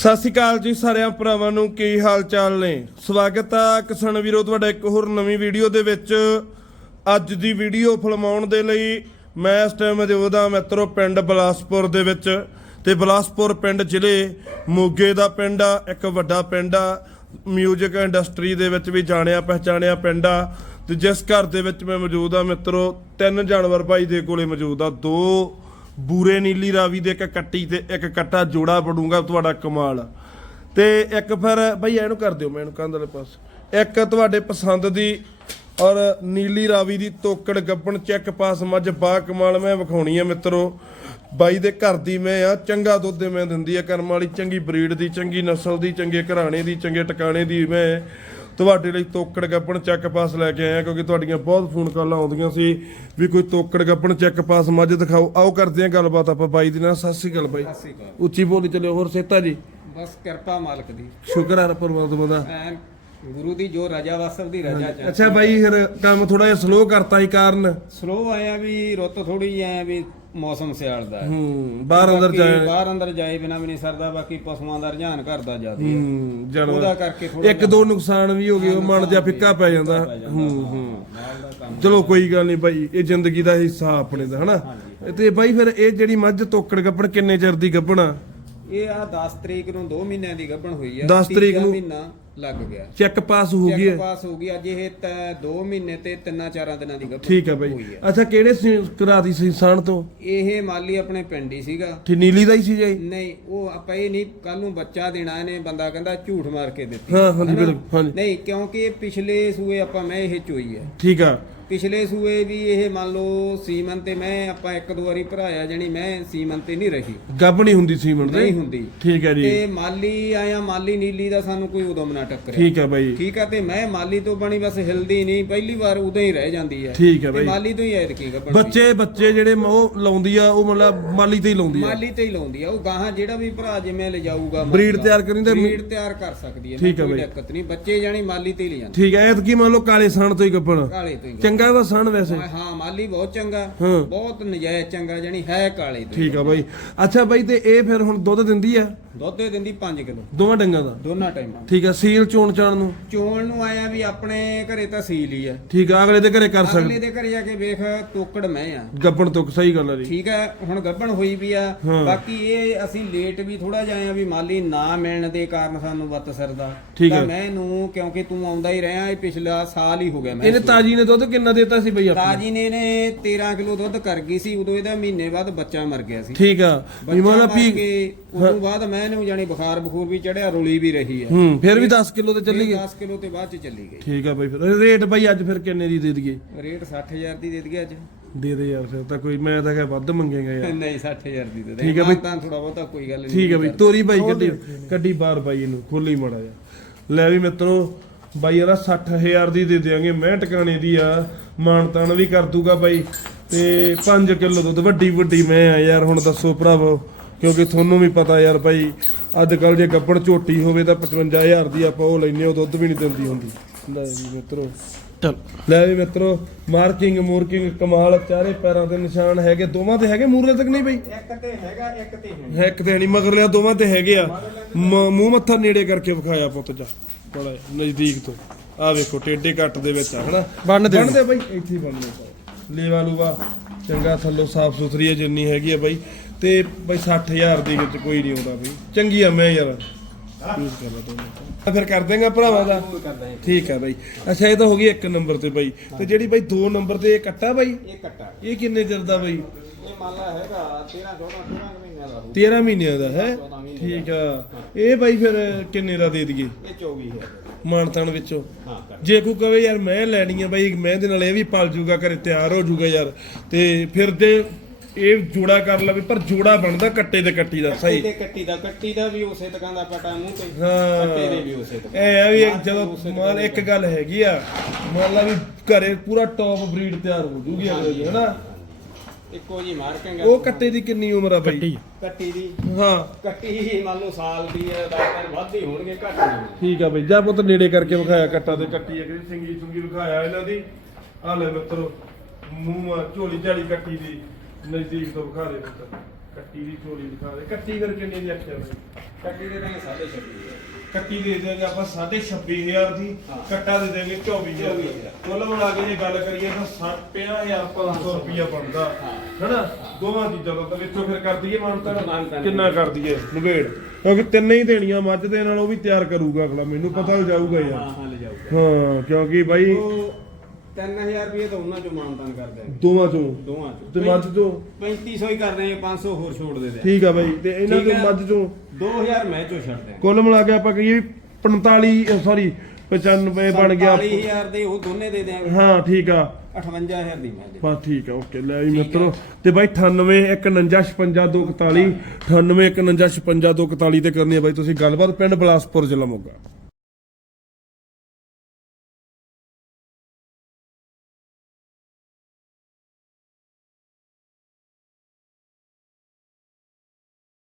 ਸਤਿ ਸ਼੍ਰੀ ਅਕਾਲ ਜੀ ਸਾਰਿਆਂ ਭਰਾਵਾਂ ਨੂੰ, ਕੀ ਹਾਲ ਚਾਲ ਨੇ? ਸਵਾਗਤ ਆ ਕਿਸਾਨ ਵੀਰੋ, ਤੁਹਾਡਾ ਇੱਕ ਹੋਰ ਨਵੀਂ ਵੀਡੀਓ ਦੇ ਵਿੱਚ। ਅੱਜ ਦੀ ਵੀਡੀਓ ਫਿਲਮਾਉਣ ਦੇ ਲਈ ਮੈਂ ਇਸ ਟਾਈਮ ਮੌਜੂਦ ਹਾਂ ਮਿੱਤਰੋ ਪਿੰਡ ਬਲਾਸਪੁਰ ਦੇ ਵਿੱਚ। ਤੇ ਬਲਾਸਪੁਰ ਪਿੰਡ ਜ਼ਿਲ੍ਹੇ ਮੋਗੇ ਦਾ ਪਿੰਡ ਆ, ਇੱਕ ਵੱਡਾ ਪਿੰਡ ਆ। ਮਿਊਜ਼ਿਕ ਇੰਡਸਟਰੀ ਦੇ ਵਿੱਚ ਵੀ ਜਾਣਿਆ ਪਹਿਚਾਣਿਆ ਪਿੰਡ ਆ। ਤੇ ਜਿਸ ਘਰ ਦੇ ਵਿੱਚ ਮੈਂ ਮੌਜੂਦ ਆ ਮਿੱਤਰੋ, ਤਿੰਨ ਜਾਨਵਰ ਭਾਈ ਦੇ ਕੋਲੇ ਮੌਜੂਦ ਆ, ਦੋ ਬੂਰੇ ਨੀਲੀ ਰਾਵੀ ਦੇ ਇੱਕ ਕੱਟੀ ਤੇ ਇੱਕ ਕੱਟਾ ਜੋੜਾ ਬਣੂਗਾ ਤੁਹਾਡਾ ਕਮਾਲ। ਤੇ ਇੱਕ ਫਿਰ ਬਈ ਇਹਨੂੰ ਕਰ ਦਿਓ, ਮੈਂ ਇਹਨੂੰ ਕੰਧ ਵਾਲੇ ਪਾਸ। ਇੱਕ ਤੁਹਾਡੇ ਪਸੰਦ ਦੀ ਔਰ ਨੀਲੀ ਰਾਵੀ ਦੀ ਤੋਕੜ ਗੱਬਣ ਚੈੱਕ ਪਾਸ ਮੱਝ ਬਾ ਕਮਾਲ ਮੈਂ ਵਿਖਾਉਣੀ ਆ ਮਿੱਤਰੋ। ਬਾਈ ਦੇ ਘਰ ਦੀ ਮੈਂ ਆ, ਚੰਗਾ ਦੁੱਧ ਦੇ ਮੈਂ ਦਿੰਦੀ ਆ, ਕਰਮ ਵਾਲੀ, ਚੰਗੀ ਬਰੀਡ ਦੀ, ਚੰਗੀ ਨਸਲ ਦੀ, ਚੰਗੇ ਘਰਾਣੇ ਦੀ, ਚੰਗੇ ਟਿਕਾਣੇ ਦੀ ਮੈਂ। ਤੁਹਾਡੇ ਲਈ ਤੋਕੜ ਗੱਪਣ ਚੈੱਕ ਪਾਸ ਲੈ ਕੇ ਆਇਆ ਕਿਉਂਕਿ ਤੁਹਾਡੀਆਂ ਬਹੁਤ ਫੋਨ ਕਾਲਾਂ ਆਉਂਦੀਆਂ ਸੀ ਵੀ ਕੋਈ ਤੋਕੜ ਗੱਪਣ ਚੈੱਕ ਪਾਸ ਮੱਝ ਦਿਖਾਓ। ਆਓ ਕਰਦੇ ਹਾਂ ਗੱਲਬਾਤ ਆਪਾਂ ਬਾਈ ਦੀ ਨਾਲ। ਸਤਿ ਸ਼੍ਰੀ ਅਕਾਲ ਬਾਈ। ਸਤਿ ਸ਼੍ਰੀ ਅਕਾਲ। ਉੱਚੀ ਬੋਲੀ ਚੱਲਿਓ। ਹੋਰ ਸੇਤਾ ਜੀ? ਬਸ ਕਿਰਪਾ ਮਾਲਕ ਦੀ। ਸ਼ੁਕਰ ਹੈ ਪਰਮਾਤਮਾ ਦਾ ਐਨ ਗੁਰੂ ਦੀ ਜੋ ਰਜਾ ਵਸਬ ਦੀ ਰਜਾ ਚ ਅੱਛਾ ਬਾਈ ਫਿਰ ਕੰਮ ਥੋੜਾ ਜਿਹਾ ਸਲੋ ਕਰਤਾ ਹੀ ਕਾਰਨ? ਸਲੋ ਆਇਆ ਵੀ ਰੁੱਤ ਥੋੜੀ ਐ ਵੀ ਮੌਸਮ ਸਿਆਲ ਦਾ ਹੈ। ਹੂੰ ਬਾਹਰ ਅੰਦਰ ਬਾਕੀ ਜਾਏ। ਬਾਹਰ ਅੰਦਰ ਜਾਏ ਬਿਨਾ ਵੀ ਨਹੀਂ ਸਰਦਾ ਬਾਕੀ ਪਸ਼ੂਆਂ ਦਾ ਰੁਝਾਨ ਘਰ ਦਾ ਜ਼ਿਆਦਾ ਹੈ। ਹੂੰ ਉਹਦਾ ਜਾਨਵਰ ਕਰਕੇ ਥੋੜਾ ਇੱਕ ਦੋ ਨੁਕਸਾਨ ਵੀ ਹੋ ਗਏ ਉਹ ਮਨ ਜਿਹਾ ਫਿੱਕਾ ਪੈ ਜਾਂਦਾ। ਹੂੰ ਹੂੰ ਨਾਲ ਦਾ ਕੰਮ ਚਲੋ ਕੋਈ ਗੱਲ ਨਹੀਂ ਬਾਈ ਇਹ ਜ਼ਿੰਦਗੀ ਦਾ ਹਿੱਸਾ ਆਪਣੇ ਦਾ ਹਨਾ? ਤੇ ਬਾਈ ਫਿਰ ਇਹ ਜਿਹੜੀ ਮੱਝ ਤੋਕੜ ਗੱਪਣ ਕਿੰਨੇ ਚਿਰ ਦੀ ਗੱਪਣਾ ਇਹ ਆ 10 ਤਰੀਕ ਨੂੰ 2 ਮਹੀਨਿਆਂ ਦੀ ਗੱਭਣ ਹੋਈ ਆ 10 ਤਰੀਕ ਨੂੰ- ਮਹੀਨਾ। ਲੱਗ ਗਿਆ। ਚੈੱਕ ਪਾਸ ਹੋ ਗਈ ਚੈੱਕ ਹੈ ਪਾਸ ਹੋ ਗਈ। ਅੱਜ ਇਹ 2 ਮਹੀਨੇ ਤੇ 3-4 ਦਿਨਾਂ ਦੀ ਗੱਭਣ ਠੀਕ ਹੈ ਬਾਈ। ਹੋਈ ਹੈ। ਅੱਛਾ ਕਿਹੜੇ ਸੀ ਕਰਾਤੀ ਸੀ ਸਾਨ ਤੋਂ? ਇਹ ਮਾਲੀ ਆਪਣੇ ਪਿੰਡ ਹੀ ਸੀਗਾ। ਠੀ ਨੀਲੀ ਦਾ ਹੀ ਸੀ ਜੀ। ਨਹੀਂ ਉਹ ਆਪਾਂ ਇਹ ਨਹੀਂ ਕੱਲ ਨੂੰ ਬੱਚਾ ਦੇਣਾ ਇਹਨੇ ਬੰਦਾ ਕਹਿੰਦਾ ਝੂਠ ਮਾਰ ਕੇ ਦਿੱਤੀ। ਹਾਂ ਹਾਂਜੀ ਹਨਾ? ਬਿਲਕੁਲ ਹਾਂਜੀ। ਨਹੀਂ ਕਿਉਂਕਿ ਇਹ ਪਿਛਲੇ ਸੂਏ ਆਪਾਂ ਮੈਂ ਇਹ ਚੋਈ ਹੈ। ਠੀਕ ਆ। ਪਿਛਲੇ ਸੂਏ ਵੀ ਇਹ ਮੰਨ ਲਓ ਸੀਮਨ ਤੇ ਮੈਂ ਆਪਾਂ ਇੱਕ ਦੋ ਵਾਰੀ ਭਰਾਇਆ ਜਾਨੀ ਮੈਂ ਸੀਮਨ ਤੇ ਨਹੀਂ ਰਹੀ। ਗੱਬ ਨਹੀਂ ਹੁੰਦੀ ਸੀ ਮਣ ਨਹੀਂ ਹੁੰਦੀ। ਠੀਕ ਹੈ ਜੀ। ਤੇ ਮਾਲੀ ਆਇਆ ਮਾਲੀ ਨੀਲੀ ਦਾ ਸਾਨੂੰ ਕੋਈ ਉਦੋਂ ਨਾ ਟੱਕਰਿਆ। ਠੀਕ ਹੈ ਬਾਈ। ਠੀਕ ਆ ਤੇ ਮੈਂ ਮਾਲੀ ਤੋਂ ਬਣੀ ਬਸ ਹਿਲਦੀ ਨਹੀਂ ਪਹਿਲੀ ਵਾਰ ਉਦੋਂ ਹੀ ਰਹਿ ਜਾਂਦੀ ਹੈ। ਠੀਕ ਹੈ ਤੇ ਬਾਈ। ਮਾਲੀ ਤੋਂ ਹੀ ਐਤਕੀ ਗੱਬੜ ਬੱਚੇ ਬੱਚੇ ਜਿਹੜੇ ਉਹ ਲਾਉਂਦੀ ਆ ਉਹ ਮਤਲਬ ਮਾਲੀ ਤੇ ਹੀ ਲਾਉਂਦੀ ਆ। ਮਾਲੀ ਤੇ ਹੀ ਲਾਉਂਦੀ ਆ ਉਹ ਗਾਹਾਂ ਜਿਹੜਾ ਵੀ ਭਰਾ ਜਿਵੇਂ ਲਿਜਾਊਗਾ ਬਰੀਡ ਤਿਆਰ ਕਰੀ ਤੇ ਬਰੀਡ ਤਿਆਰ ਕਰ ਸਕਦੀ ਹੈ ਕੋਈ। ਦਿੱਕਤ ਨਹੀਂ। ਬੱਚੇ ਜਾਨੀ ਮਾਲੀ ਤੇ ਹੀ ਲੈ ਜਾਂਦੇ। ਠੀਕ ਹੈ ਇਹ ਕੀ ਮੰਨ ਲਓ ਕਾਲੇ ਸਾਨ ਤੋਂ ਹੀ ਗੱਪਣ ਕਾਲੇ ਤੋਂ ਹੀ ਚੰਗਾ ਵਾ ਸਾਨ ਵੈਸੇ। ਹਾਂ ਮਾਲੀ ਬਹੁਤ ਚੰਗਾ। ਹਾਂ। ਬਹੁਤ ਨਜਾਇਜ਼ ਚੰਗਾ ਜਾਨੀ ਹੈ ਕਾਲੇ ਤੋਂ ਠੀਕ ਆ ਬਾਈ। ਅੱਛਾ ਬਾਈ ਤੇ ਇਹ ਫਿਰ ਹੁਣ ਦੁੱਧ ਦਿੰਦੀ ਆ? ਦੁੱਧ ਦੇ ਦਿੰਦੀ 5 ਕਿਲੋ। ਦੋਵਾਂ ਡੰਗਾਂ ਦਾ? ਦੋਨਾਂ ਟਾਈਮਾਂ। ਠੀਕ ਆ ਸੀਲ ਚੋਣ ਚਾਣ ਨੂੰ? ਚੋਣ ਨੂੰ ਆਇਆ ਵੀ ਆਪਣੇ ਘਰੇ ਤਾਂ ਸੀਲ ਹੀ ਆ। ਠੀਕ ਆ ਅਗਲੇ ਦੇ ਘਰੇ ਕਰ ਸਕਦੇ। ਅਗਲੇ ਦੇ ਘਰੇ ਜਾ ਕੇ ਵੇਖ ਤੋਕੜ ਮੈਂ ਆ। ਗੱਪਣ ਤੋਂ ਸਹੀ ਗੱਲ ਆ ਜੀ। ਠੀਕ ਹੈ ਹੁਣ ਗੱਭਣ ਹੋਈ ਵੀ ਆ। ਹਾਂ। ਬਾਕੀ ਇਹ ਅਸੀਂ ਲੇਟ ਵੀ ਥੋੜਾ ਜਾਏ ਆ ਵੀ ਮਾਲੀ ਨਾ ਮਿਲਣ ਦੇ ਕਾਰਨ ਸਾਨੂੰ ਵੱਤ ਸਰਦਾ। ਠੀਕ ਹੈ। ਮੈਂ ਨੂੰ ਕਿਉਂਕਿ ਤੂੰ ਆਉਂਦਾ ਹੀ ਰਿਹਾ ਇਹ ਪਿਛਲਾ ਸਾਲ ਹੀ ਹੋ ਗਿਆ ਮੈਂ ਇਹਨੇ ਤਾਜੀ ਨੇ ਦੁੱਧ ਕਿੰਨਾ ਦਿੱਤਾ ਸੀ ਬਈ ਆਪਾਂ ਤਾਜੀ ਨੇ ਨੇ 13 ਕਿਲੋ ਦੁੱਧ ਕਰ ਗਈ ਸੀ ਉਦੋਂ ਇਹਦਾ ਮਹੀਨੇ ਬਾਅਦ ਬੱਚਾ ਮਰ ਗਿਆ ਸੀ। ਠੀਕ ਆ। ਵੀ ਬੱਚਾ ਮਤਲਬ ਮਰ ਵੀ ਕੇ ਬਾਅਦ ਮੈਂ ਇਹਨੂੰ ਜਾਨੀ ਬੁਖਾਰ ਬਖੂਰ ਵੀ ਚੜਿਆ ਰੁਲੀ ਵੀ ਰਹੀ ਹੈ ਹੂੰ ਫਿਰ ਵੀ 10 ਕਿਲੋ ਤੇ ਚੱਲੀ ਗਈ। 10 ਕਿਲੋ ਤੇ ਬਾਅਦ ਚ ਚੱਲੀ ਗਈ। ਠੀਕ ਆ ਬਾਈ ਫਿਰ। ਰੇਟ ਬਾਈ ਅੱਜ ਫਿਰ ਕਿੰਨੇ ਦੀ ਦੇ ਦਈਏ? ਰੇਟ 60000 ਦੀ ਦੇ ਦਈਏ ਅੱਜ। ਦੇ ਦੇ ਯਾਰ ਫਿਰ ਤਾਂ ਕੋਈ ਮੈਂ ਤਾਂ ਕਿਹਾ ਵੱਧ ਮੰਗੇਗਾ ਯਾਰ। ਨਹੀਂ 60000 ਦੀ ਦੇ ਦੇ। ਠੀਕ ਹੈ ਬਈ। ਤਾਂ ਥੋੜਾ ਬਹੁਤਾ ਕੋਈ ਗੱਲ ਨਹੀਂ ਠੀਕ ਆ ਬਾਈ ਤੋਰੀ ਬਾਈ ਕੱਢੀ। ਕੱਢੀ ਬਾਹਰ ਬਾਈ ਇਹਨੂੰ ਖੋਲੀ ਮੜਾ ਜਾ ਲੈ ਵੀ ਮਿੱਤਰੋ ਬਾਈ ਇਹਦਾ 60000 ਦੀ ਦੇ ਦੇਾਂਗੇ ਮੈਂ ਟਿਕਾਣੇ ਦੀ ਆ ਮਾਨਤਾਨ ਵੀ ਕਰ ਦੂਗਾ ਬਾਈ। ਤੇ 5 ਕਿਲੋ ਦੁੱਧ ਵੱਡੀ ਵੱਡੀ ਮੈਂ ਆ ਯਾਰ ਹੁਣ ਦੱਸੋ ਭਰਾਵੋ। ਕਿਉਂਕਿ ਤੁਹਾਨੂੰ ਵੀ ਪਤਾ ਯਾਰ ਬਾਈ ਅੱਜ ਕੱਲ ਜੇ ਗੱਬੜ ਝੋਟੀ ਹੋਵੇ ਤਾਂ 55000 ਦੀ ਆਪਾਂ ਉਹ ਲੈਨੇ ਉਹ ਦੁੱਧ ਵੀ ਨਹੀਂ ਦਿੰਦੀ ਹੁੰਦੀ। ਲੈ ਵੀ ਮਿੱਤਰੋ। ਚਲ। ਲੈ ਵੀ ਮਿੱਤਰੋ ਮਾਰਕਿੰਗ ਮੂਰਕਿੰਗ ਕਮਾਲ ਚਾਰੇ ਪੈਰਾਂ ਤੇ ਨਿਸ਼ਾਨ ਹੈਗੇ। ਦੋਵਾਂ ਤੇ ਹੈਗੇ ਮੂਰੇ ਤੱਕ ਨਹੀਂ ਬਾਈ ਇੱਕ ਤੇ ਹੈਗਾ ਇੱਕ ਤੇ ਹੈ ਹੈ ਇੱਕ ਤੇ ਨਹੀਂ ਮਗਰ ਲਿਆ ਦੋਵਾਂ ਤੇ ਹੈਗੇ ਆ। ਮੂੰਹ ਮੱਥਾ ਨੇੜੇ ਕਰਕੇ ਵਿਖਾਇਆ ਪੁੱਤ ਜਾ। ਬੜਾ ਨਜ਼ਦੀਕ ਤੋਂ। ਆ ਵੇਖੋ ਟੇਡੇ ਕੱਟ ਦੇ ਵਿੱਚ ਆ ਹਨਾ ਬੰਨ ਦੇ। ਬੰਨ ਦੇ ਬਾਈ ਇੱਥੇ ਹੀ ਬੰਨਦੇ ਲੇਵਾ ਲੂਵਾ ਚੰਗਾ ਥੱਲੋਂ ਸਾਫ਼ ਸੁਥਰੀ ਹੈ ਜਿੰਨੀ ਹੈਗੀ ਆ ਬਾਈ ਤੇ ਬਾਈ 60000 ਦੀ ਵਿੱਚ ਕੋਈ ਨਹੀਂ ਆਉਂਦਾ ਬਾਈ। ਚੰਗੀ ਆ ਮੈਂ ਯਾਰ। ਯੂਜ਼ ਕਰ ਲਾ ਦੋਨੋਂ ਫਿਰ ਕਰ ਦੇਗਾ ਭਰਾਵਾਂ ਦਾ। ਠੀਕ ਆ ਬਾਈ। ਅੱਛਾ ਇਹ ਤਾਂ ਹੋ ਗਈ ਇੱਕ ਨੰਬਰ ਤੇ ਬਾਈ। ਤੇ ਜਿਹੜੀ ਬਾਈ 2 ਨੰਬਰ ਤੇ ਇਹ ਕੱਟਾ ਬਾਈ? ਇਹ ਕੱਟਾ। ਇਹ ਕਿੰਨੇ ਚਿਰ ਦਾ ਬਾਈ? ਇਹ ਮੰਨ ਲਾ ਹੈਗਾ 13 14 13 ਮਹੀਨਿਆਂ ਦਾ ਹੋਊ। 13 ਮਹੀਨਿਆਂ ਦਾ ਹੈ? ਠੀਕ ਆ। ਇਹ ਬਾਈ ਫਿਰ ਕਿੰਨੇ ਦਾ ਦੇ ਦਈਏ? ਇਹ 24 ਹੈ ਮਾਨਤਾਨ ਵਿੱਚੋਂ। ਜੇ ਕੋਈ ਕਵੇ ਯਾਰ ਮੈਂ ਲੈਣੀ ਆ ਬਾਈ ਮੈਂ ਦੇ ਨਾਲ ਇਹ ਵੀ ਪਲ ਜੂਗਾ ਘਰੇ ਤਿਆਰ ਹੋ ਜੂਗਾ ਯਾਰ। ਤੇ ਫਿਰ ਦੇ ਇਹ ਜੋੜਾ ਕਰ ਲਵੇ ਪਰ ਜੋੜਾ ਬਣਦਾ ਕੱਟੇ ਤੇ ਕੱਟੀ ਦਾ ਸਹੀ। ਤੇ ਕੱਟੀ ਦਾ ਕੱਟੀ ਦਾ ਵੀ ਉਸੇ ਤਕਾਂ ਦਾ ਪਟਾ ਮੂੰਹ ਤੇ ਹਾਂ। ਕੱਟੇ ਦੇ ਵੀ ਉਸੇ ਤਕਾਂ ਇਹ ਆ ਵੀ ਇੱਕ ਜਦੋਂ ਮਾਨ ਇੱਕ ਗੱਲ ਹੈਗੀ ਆ ਮੰਨ ਲਾ ਵੀ ਘਰੇ ਪੂਰਾ ਟੌਪ ਬਰੀਡ ਤਿਆਰ ਹੋ ਜੂਗੀ ਅਗਲੇ ਦੀ ਹਨਾ? ਇੱਕੋ ਜੀ ਮਾਰਕਿੰਗ ਉਹ ਕੱਟੇ ਦੀ ਕਿੰਨੀ ਉਮਰ ਆ ਬਾਈ? ਕੱਟੀ। ਦੀ। ਹਾਂ। ਕੱਟੀ ਮੰਨ ਲਓ ਸਾਲ ਦੀ ਹੈ 10 ਦਿਨ ਵੱਧ ਹੀ ਹੋਣਗੇ ਘੱਟ ਨਹੀਂ ਠੀਕ ਆ ਬਈ ਜਾ ਪੁੱਤ ਨੇੜੇ ਕਰਕੇ ਵਿਖਾਇਆ ਕੱਟਾ ਤੇ ਕੱਟੀ ਆ ਕਿਹਦੀ ਸਿੰਗੀ ਸੁੰਗੀ ਵਿਖਾਇਆ ਇਹਨਾਂ ਦੀ। ਆ ਲੈ ਮਿੱਤਰੋ ਮੂੰਹ ਝੋਲੀ ਝਾਲੀ ਕੱਟੀ ਦੀ। ਨਜ਼ਦੀਕ ਤੋਂ ਵਿਖਾ ਦੇ ਪੁੱਤ। ਕੱਟੀ ਦੀ ਝੋਲੀ ਦਿਖਾ ਦੇ। ਕੱਟੀ ਫਿਰ ਕਿੰਨੇ ਦੀ ਆਖਿਆ ਬਾਈ? ਕੱਟੀ ਦੇ ਦਾਂਗੇ 2.5 ਕੱਟੀ ਦੇ ਦੇਗੇ ਆਪਾਂ 26500 ਦੀ। ਕੱਟਾ ਦੇ ਦੇਗੇ 24000 ਦੀ। 24,000 ਕੁੱਲ ਮਿਲਾ ਕੇ ਜੇ ਗੱਲ ਕਰੀਏ ਤਾਂ 50500 ਰੁਪਿਆ ਬਣਦਾ। ਹੈਨਾ? ਦੋਵਾਂ ਚੀਜ਼ਾਂ ਦਾ ਤਾਂ ਵਿੱਚੋਂ ਫਿਰ ਕਰ ਦਈਏ ਮਾਨਤਾ। ਕਿੰਨਾ ਕਰ ਦਈਏ? ਨਵੇੜ। ਕਿਉਂਕਿ ਤਿੰਨੇ ਹੀ ਦੇਣੀਆਂ ਮੱਝ ਦੇ ਨਾਲ ਉਹ ਵੀ ਤਿਆਰ ਕਰੂਗਾ ਅਗਲਾ। ਮੈਨੂੰ ਪਤਾ ਹੋ ਜਾਊਗਾ ਯਾਰ। ਹਾਂ ਕਿਉਂਕਿ ਬਾਈ 3000 ਰੁਪਏ ਤਾਂ ਉਹਨਾਂ ਚੋਂ ਮਾਨਤਾਨ ਕਰ ਦਿਆਂਗੇ ਦੋਵਾਂ ਚੋਂ? ਦੋਵਾਂ ਚੋਂ। ਤੇ ਮੱਝ ਚੋਂ? 3500 ਹੀ ਕਰ ਰਹੇ 500 ਹੋਰ ਛੋੜ ਦੇ ਦੇ ਠੀਕ ਆ ਬਾਈ ਤੇ ਇਹਨਾਂ ਦੇ ਆ। ਮੱਝ ਚੋਂ? 2000 ਮੈਂ ਚੋਂ ਛੱਡ ਦਿਆਂਗੇ ਕੁੱਲ ਮਿਲਾ ਕੇ ਆਪਾਂ ਕਹੀਏ 45 ਸੌਰੀ 95 ਬਣ ਗਿਆ 45000 ਦੇ ਉਹ ਦੋਨੇ ਦੇ ਦਿਆਂਗੇ ਹਾਂ ਠੀਕ ਆ। 58000 ਦੀ ਮੈਂ ਦੇ ਬਸ ਠੀਕ ਆ ਓਕੇ ਲੈ ਵੀ ਮਿੱਤਰੋ। ਤੇ ਬਾਈ 98 149 56 241 98 149 56 241 ਤੇ ਕਰਨੀ ਆ ਬਾਈ। ਤੁਸੀਂ ਗੱਲਬਾਤ ਪਿੰਡ ਬਲਾਸਪੁਰ ਜ਼ਿਲ੍ਹਾ ਮੋਗਾ।